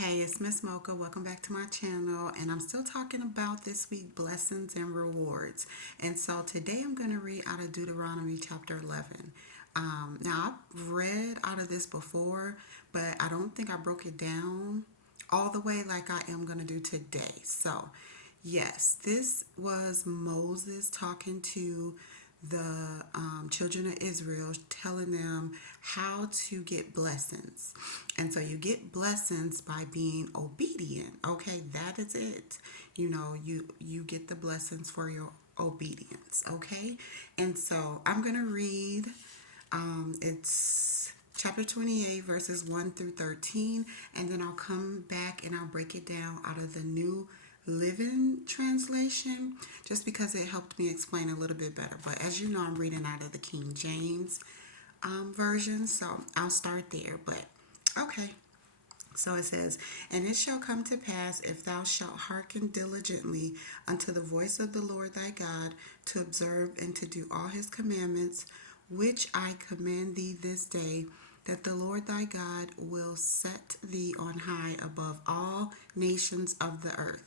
Hey, it's Miss Mocha. Welcome back to my channel. And I'm still talking about this week blessings and rewards. And so today I'm going to read out of Deuteronomy chapter 11. Now, I've read out of this before, but I don't think I broke it down all the way like I am going to do today. So, yes, this was Moses talking to the children of Israel, telling them how to get blessings. And so you get blessings by being obedient. Okay, that is it. You get the blessings for your obedience. Okay, and so I'm gonna read. It's chapter 28, verses 1 through 13, and then I'll come back and I'll break it down out of the New Living Translation just because it helped me explain a little bit better. But as you know, I'm reading out of the King James version, so I'll start there. But okay. So it says, "And it shall come to pass, if thou shalt hearken diligently unto the voice of the Lord thy God, to observe and to do all his commandments, which I command thee this day, that the Lord thy God will set thee on high above all nations of the earth.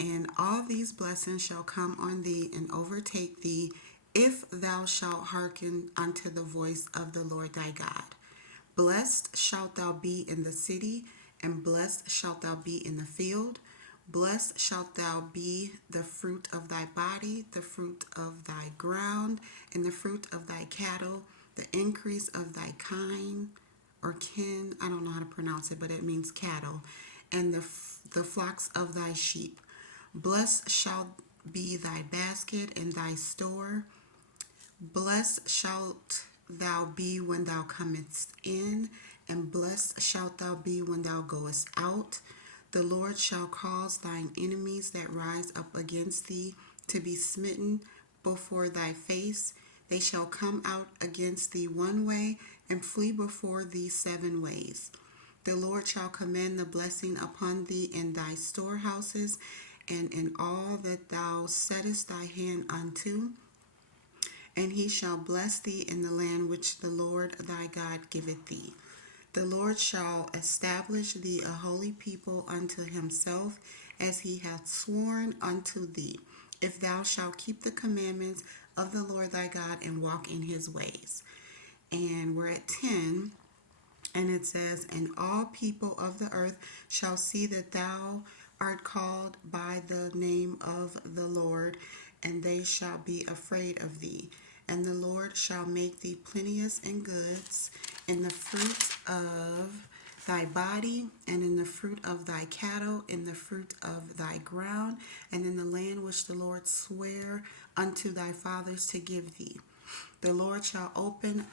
And all these blessings shall come on thee and overtake thee, if thou shalt hearken unto the voice of the Lord thy God. Blessed shalt thou be in the city, and blessed shalt thou be in the field. Blessed shalt thou be the fruit of thy body, the fruit of thy ground, and the fruit of thy cattle, the increase of thy kind or kin. I don't know how to pronounce it, but it means cattle, and the flocks of thy sheep. Blessed shall be thy basket and thy store. Blessed shalt thou be when thou comest in, and blessed shalt thou be when thou goest out. The Lord shall cause thine enemies that rise up against thee to be smitten before thy face. They shall come out against thee one way, and flee before thee 7 ways. The Lord shall command the blessing upon thee in thy storehouses, and in all that thou settest thy hand unto. And he shall bless thee in the land which the Lord thy God giveth thee. The Lord shall establish thee a holy people unto himself, as he hath sworn unto thee, if thou shalt keep the commandments of the Lord thy God and walk in his ways." And we're at 10, and it says, "And all people of the earth shall see that thou art called by the name of the Lord, and they shall be afraid of thee. And the Lord shall make thee plenteous in goods, in the fruit of thy body, and in the fruit of thy cattle, in the fruit of thy ground, and in the land which the Lord sware unto thy fathers to give thee. The Lord shall open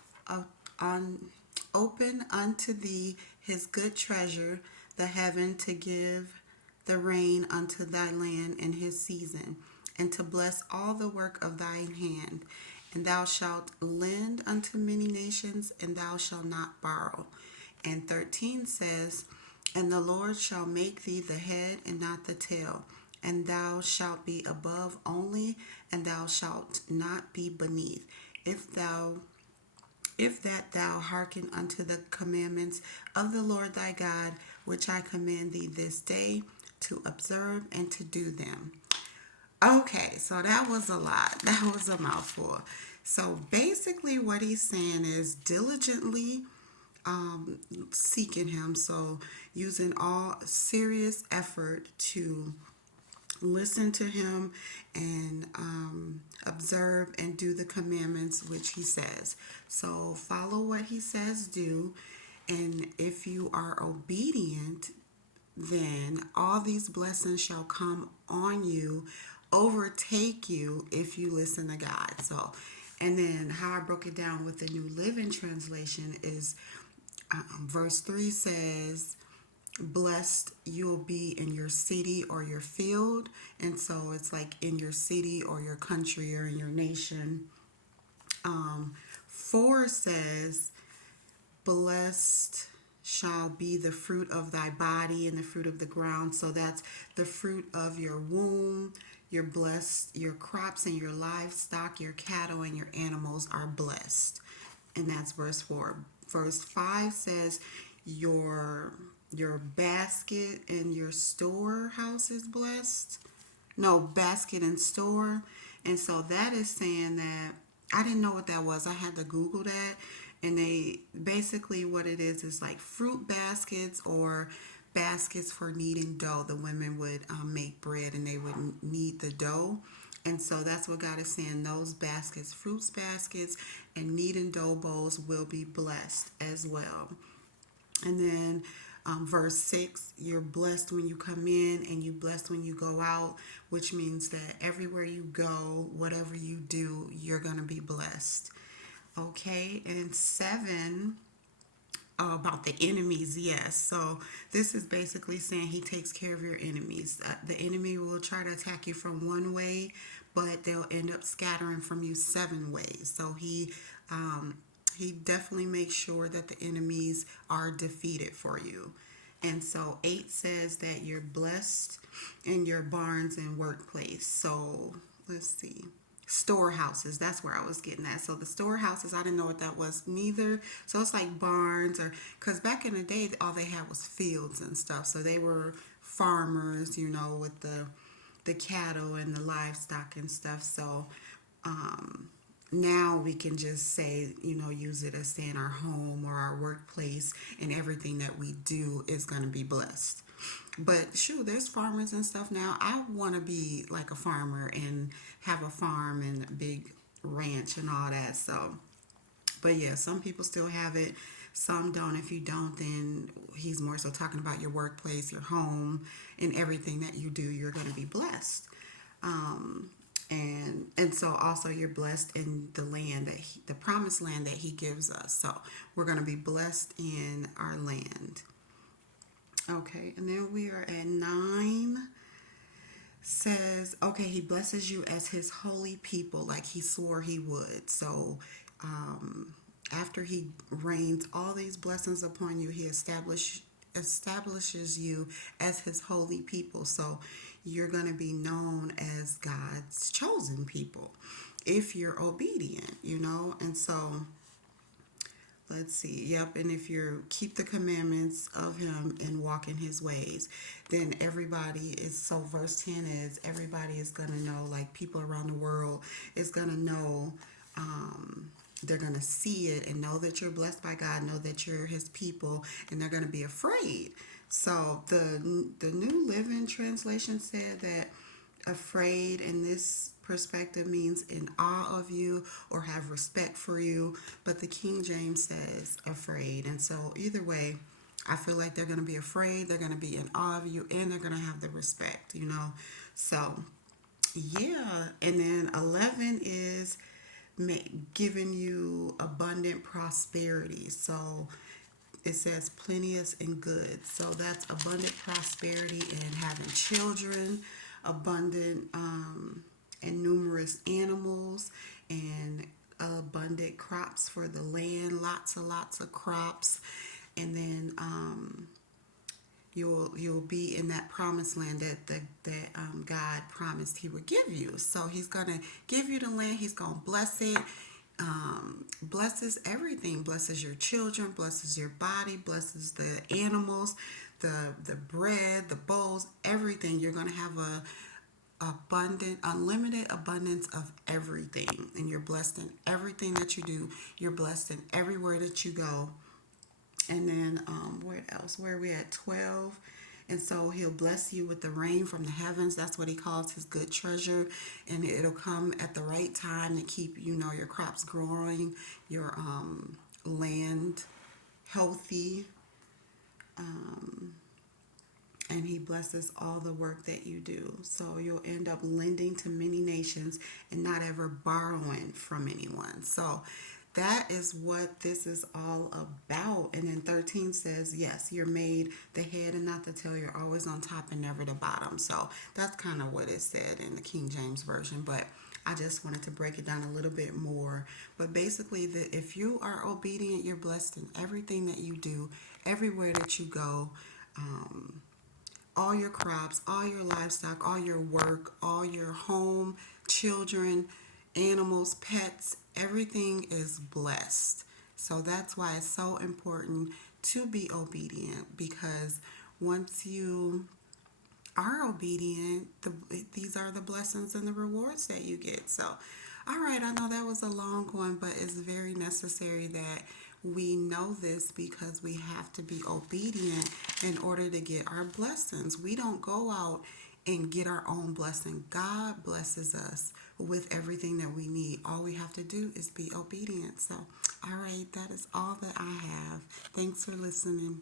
unto thee his good treasure, the heaven, to give the rain unto thy land in his season, and to bless all the work of thine hand. And thou shalt lend unto many nations, and thou shalt not borrow." And 13 says, "And the Lord shall make thee the head and not the tail, and thou shalt be above only, and thou shalt not be beneath, if that thou hearken unto the commandments of the Lord thy God, which I command thee this day, to observe and to do them." Okay, so that was a lot. That was a mouthful. So basically, what he's saying is diligently seeking him. So using all serious effort to listen to him and observe and do the commandments which he says. So follow what he says, do. And if you are obedient, then all these blessings shall come on you, overtake you if you listen to God. So, and then how I broke it down with the New Living Translation is verse 3 says, "Blessed you'll be in your city or your field." And so it's like in your city or your country or in your nation. 4 says, "Blessed shall be the fruit of thy body and the fruit of the ground." So that's the fruit of your womb. You're blessed. Your crops and your livestock, your cattle and your animals are blessed. And that's verse 4. Verse 5 says, "Your Your basket and your storehouse is blessed. No, basket and store. And so that is saying that I didn't know what that was. I had to Google that. And they basically what it is like fruit baskets or baskets for kneading dough. The women would make bread and they would knead the dough. And so that's what God is saying. Those baskets, fruits baskets, and kneading dough bowls will be blessed as well. And then verse 6, you're blessed when you come in and you blessed when you go out, which means that everywhere you go, whatever you do, you're going to be blessed. Okay, and 7, about the enemies, yes. So this is basically saying he takes care of your enemies. The enemy will try to attack you from one way, but they'll end up scattering from you 7 ways. So he definitely makes sure that the enemies are defeated for you. And so 8 says that you're blessed in your barns and workplace. So let's see. Storehouses, that's where I was getting at. So the storehouses, I didn't know what that was neither. So it's like barns, or because back in the day all they had was fields and stuff. So they were farmers, with the cattle and the livestock and stuff. So now we can just say, use it as saying our home or our workplace, and everything that we do is going to be blessed. But shoot, there's farmers and stuff now. I want to be like a farmer and have a farm and a big ranch and all that. So, but yeah, some people still have it. Some don't. If you don't, then he's more so talking about your workplace, your home, and everything that you do. You're going to be blessed. Um, and so also you're blessed in the land the promised land that he gives us. So we're going to be blessed in our land. Okay, and then we are at 9. Says, okay, he blesses you as his holy people, like he swore he would. So after he rains all these blessings upon you, he establishes you as his holy people. So you're going to be known as God's chosen people if you're obedient. And so let's see. Yep. And if you keep the commandments of him and walk in his ways, then everybody is, so verse 10 is everybody is going to know, like people around the world is going to know, they're going to see it and know that you're blessed by God, know that you're his people, and they're going to be afraid. So the New Living Translation said that afraid in this perspective means in awe of you or have respect for you, but the King James says afraid. And so either way, I feel like they're going to be afraid, they're going to be in awe of you, and they're going to have the respect. So yeah. And then 11 is giving you abundant prosperity. So it says plenteous and good. So that's abundant prosperity in having children, abundant and numerous animals, and abundant crops for the land, lots of crops. And then you'll be in that promised land that God promised he would give you. So he's going to give you the land. He's going to bless it. Blesses everything, blesses your children, blesses your body, blesses the animals, the bread, the bowls, everything. You're going to have unlimited abundance of everything, and you're blessed in everything that you do. You're blessed in everywhere that you go. And then where else? Where are we at? 12. And so he'll bless you with the rain from the heavens. That's what he calls his good treasure. And it'll come at the right time to keep, your crops growing, your land healthy. And he blesses all the work that you do. So you'll end up lending to many nations and not ever borrowing from anyone. So that is what this is all about. And then 13 says, yes, you're made the head and not the tail. You're always on top and never the bottom. So that's kind of what it said in the King James Version. But I just wanted to break it down a little bit more. But basically, if you are obedient, you're blessed in everything that you do, everywhere that you go. All your crops, all your livestock, all your work, all your home, children, animals, pets, everything is blessed. So that's why it's so important to be obedient, because once you are obedient, these are the blessings and the rewards that you get. So, all right, I know that was a long one, but it's very necessary that we know this, because we have to be obedient in order to get our blessings. We don't go out and get our own blessing. God blesses us with everything that we need. All we have to do is be obedient. So, all right, that is all that I have. Thanks for listening.